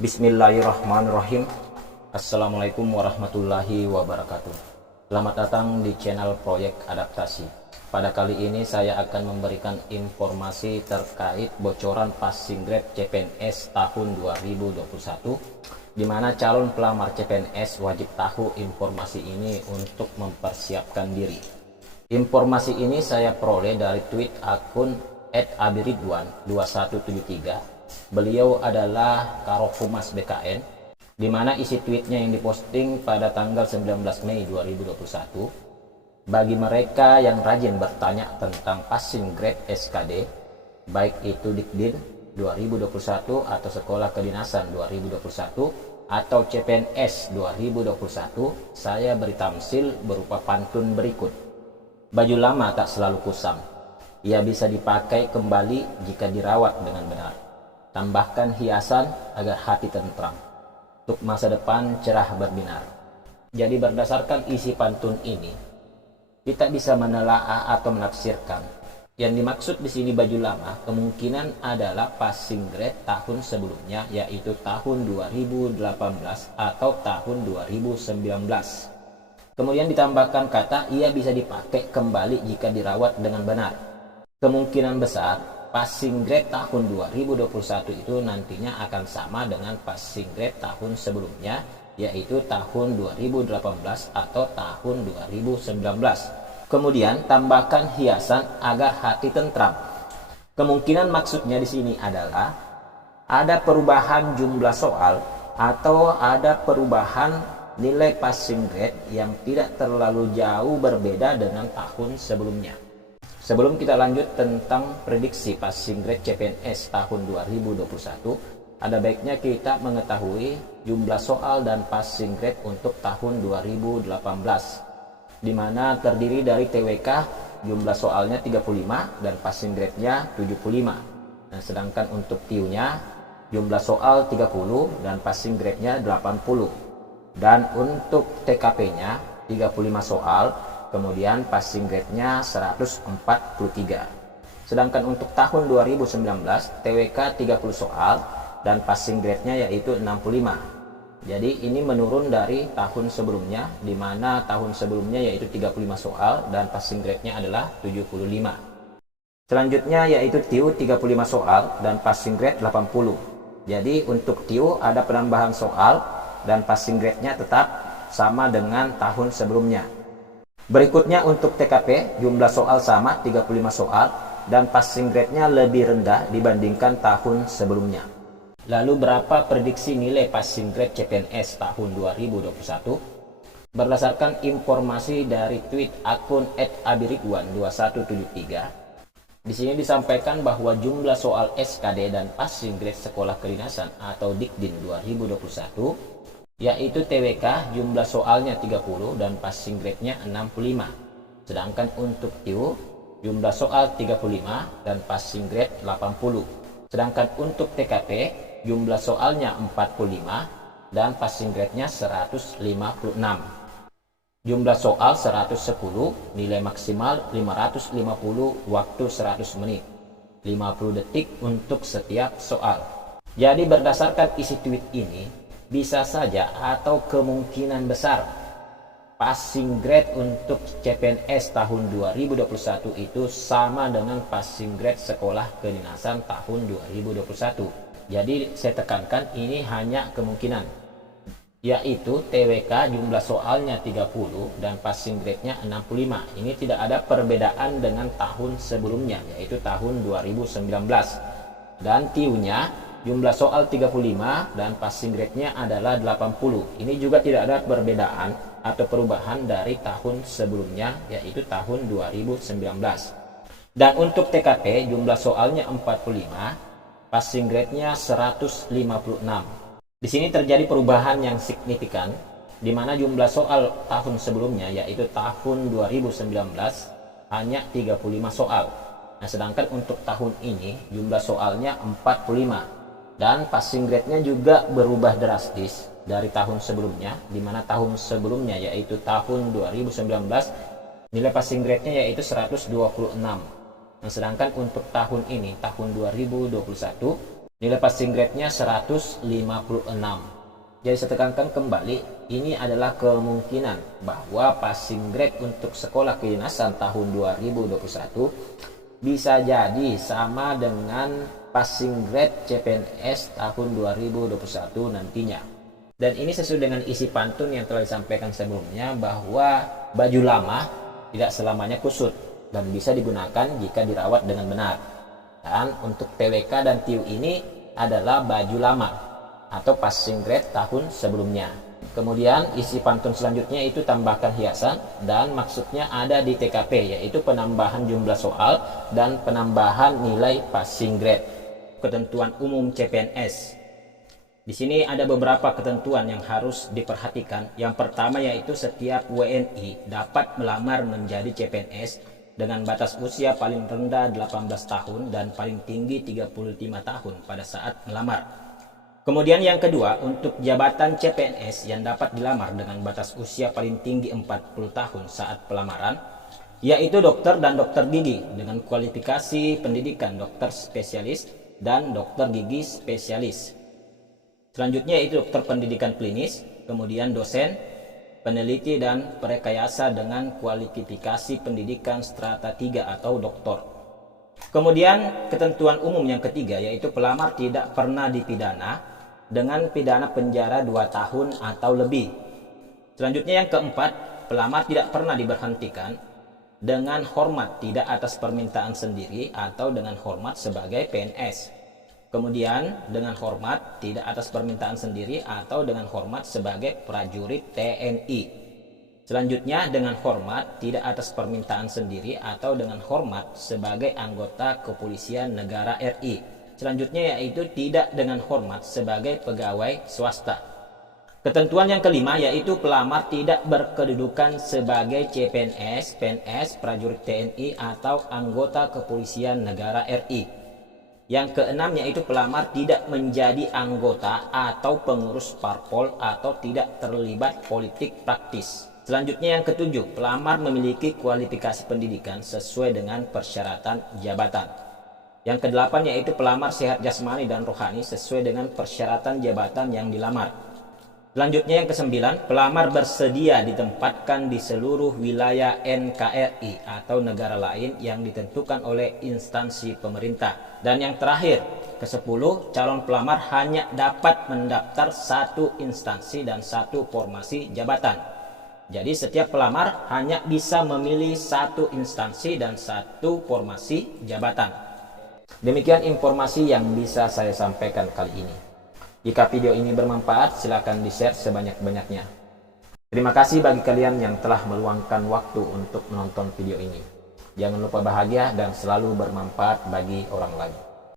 Bismillahirrahmanirrahim. Assalamualaikum warahmatullahi wabarakatuh. Selamat datang di channel Proyek Adaptasi. Pada kali ini saya akan memberikan informasi terkait bocoran passing grade CPNS tahun 2021, di mana calon pelamar CPNS wajib tahu informasi ini untuk mempersiapkan diri. Informasi ini saya peroleh dari tweet akun @abiridwan2173. Beliau adalah Karohumas BKN, di mana isi tweetnya yang diposting pada tanggal 19 Mei 2021. Bagi mereka yang rajin bertanya tentang passing grade SKD, baik itu Dikdin 2021 atau Sekolah Kedinasan 2021 atau CPNS 2021, saya beri tamsil berupa pantun berikut. Baju lama tak selalu kusam, ia bisa dipakai kembali jika dirawat dengan benar. Tambahkan hiasan agar hati tentram, untuk masa depan cerah berbinar. Jadi berdasarkan isi pantun ini, kita bisa menelaah atau menafsirkan. Yang dimaksud di sini baju lama kemungkinan adalah passing grade tahun sebelumnya, yaitu tahun 2018 atau tahun 2019. Kemudian ditambahkan kata ia bisa dipakai kembali jika dirawat dengan benar. Kemungkinan besar passing grade tahun 2021 itu nantinya akan sama dengan passing grade tahun sebelumnya, yaitu tahun 2018 atau tahun 2019. Kemudian tambahkan hiasan agar hati tentram. Kemungkinan maksudnya di sini adalah ada perubahan jumlah soal atau ada perubahan nilai passing grade yang tidak terlalu jauh berbeda dengan tahun sebelumnya. Sebelum kita lanjut tentang prediksi passing grade CPNS tahun 2021, ada baiknya kita mengetahui jumlah soal dan passing grade untuk tahun 2018, di mana terdiri dari TWK jumlah soalnya 35 dan passing grade-nya 75. Nah, sedangkan untuk TIU-nya jumlah soal 30 dan passing grade-nya 80. Dan untuk TKP-nya 35 soal, kemudian passing grade-nya 143. Sedangkan untuk tahun 2019, TWK 30 soal dan passing grade-nya yaitu 65. Jadi ini menurun dari tahun sebelumnya, di mana tahun sebelumnya yaitu 35 soal dan passing grade-nya adalah 75. Selanjutnya yaitu TIU 35 soal dan passing grade 80. Jadi untuk TIU ada penambahan soal dan passing grade-nya tetap sama dengan tahun sebelumnya. Berikutnya untuk TKP, jumlah soal sama 35 soal dan passing grade-nya lebih rendah dibandingkan tahun sebelumnya. Lalu berapa prediksi nilai passing grade CPNS tahun 2021? Berdasarkan informasi dari tweet akun @abiridwan2173, di sini disampaikan bahwa jumlah soal SKD dan passing grade Sekolah Kedinasan atau Dikdin 2021 yaitu TWK jumlah soalnya 30 dan passing grade-nya 65. Sedangkan untuk TIU jumlah soal 35 dan passing grade 80. Sedangkan untuk TKP jumlah soalnya 45 dan passing grade-nya 156. Jumlah soal 110, nilai maksimal 550, waktu 100 menit. 50 detik untuk setiap soal. Jadi berdasarkan isi tweet ini, bisa saja atau kemungkinan besar passing grade untuk CPNS tahun 2021 itu sama dengan passing grade Sekolah Kedinasan tahun 2021. Jadi saya tekankan ini hanya kemungkinan, yaitu TWK jumlah soalnya 30 dan passing grade-nya 65. Ini tidak ada perbedaan dengan tahun sebelumnya, yaitu tahun 2019. Dan TIU-nya jumlah soal 35 dan passing grade-nya adalah 80. Ini juga tidak ada perbedaan atau perubahan dari tahun sebelumnya, yaitu tahun 2019. Dan untuk TKP jumlah soalnya 45, passing grade-nya 156. Di sini terjadi perubahan yang signifikan, di mana jumlah soal tahun sebelumnya, yaitu tahun 2019, hanya 35 soal. Nah, sedangkan untuk tahun ini jumlah soalnya 45. Dan passing grade-nya juga berubah drastis dari tahun sebelumnya, di mana tahun sebelumnya yaitu tahun 2019 nilai passing grade-nya yaitu 126. Nah, sedangkan untuk tahun ini, tahun 2021, Nilai passing grade-nya 156. Jadi saya tekankan kembali, ini adalah kemungkinan bahwa passing grade untuk sekolah kedinasan tahun 2021 bisa jadi sama dengan passing grade CPNS tahun 2021 nantinya. Dan ini sesuai dengan isi pantun yang telah disampaikan sebelumnya, bahwa baju lama tidak selamanya kusut dan bisa digunakan jika dirawat dengan benar. Dan untuk TWK dan TIU ini adalah baju lama atau passing grade tahun sebelumnya. Kemudian isi pantun selanjutnya itu tambahkan hiasan, dan maksudnya ada di TKP, yaitu penambahan jumlah soal dan penambahan nilai passing grade. Ketentuan umum CPNS. Di sini ada beberapa ketentuan yang harus diperhatikan. Yang pertama yaitu setiap WNI dapat melamar menjadi CPNS dengan batas usia paling rendah 18 tahun dan paling tinggi 35 tahun pada saat melamar. Kemudian yang kedua, untuk jabatan CPNS yang dapat dilamar dengan batas usia paling tinggi 40 tahun saat pelamaran, yaitu dokter dan dokter gigi dengan kualifikasi pendidikan dokter spesialis dan dokter gigi spesialis. Selanjutnya yaitu dokter pendidikan klinis, kemudian dosen, peneliti dan perekayasa dengan kualifikasi pendidikan strata 3 atau doktor. Kemudian ketentuan umum yang ketiga yaitu pelamar tidak pernah dipidana dengan pidana penjara 2 tahun atau lebih. Selanjutnya yang keempat, pelamar tidak pernah diberhentikan dengan hormat tidak atas permintaan sendiri atau dengan hormat sebagai PNS. Kemudian dengan hormat tidak atas permintaan sendiri atau dengan hormat sebagai prajurit TNI. Selanjutnya dengan hormat tidak atas permintaan sendiri atau dengan hormat sebagai anggota kepolisian negara RI. Selanjutnya yaitu tidak dengan hormat sebagai pegawai swasta. Ketentuan yang kelima yaitu pelamar tidak berkedudukan sebagai CPNS, PNS, prajurit TNI atau anggota kepolisian negara RI. Yang keenam yaitu pelamar tidak menjadi anggota atau pengurus parpol atau tidak terlibat politik praktis. Selanjutnya yang ketujuh, pelamar memiliki kualifikasi pendidikan sesuai dengan persyaratan jabatan. Yang kedelapan yaitu pelamar sehat jasmani dan rohani sesuai dengan persyaratan jabatan yang dilamar. Selanjutnya yang kesembilan, pelamar bersedia ditempatkan di seluruh wilayah NKRI atau negara lain yang ditentukan oleh instansi pemerintah. Dan yang terakhir, ke-10, calon pelamar hanya dapat mendaftar satu instansi dan satu formasi jabatan. Jadi setiap pelamar hanya bisa memilih satu instansi dan satu formasi jabatan. Demikian informasi yang bisa saya sampaikan kali ini. Jika video ini bermanfaat, silakan di-share sebanyak-banyaknya. Terima kasih bagi kalian yang telah meluangkan waktu untuk menonton video ini. Jangan lupa bahagia dan selalu bermanfaat bagi orang lain.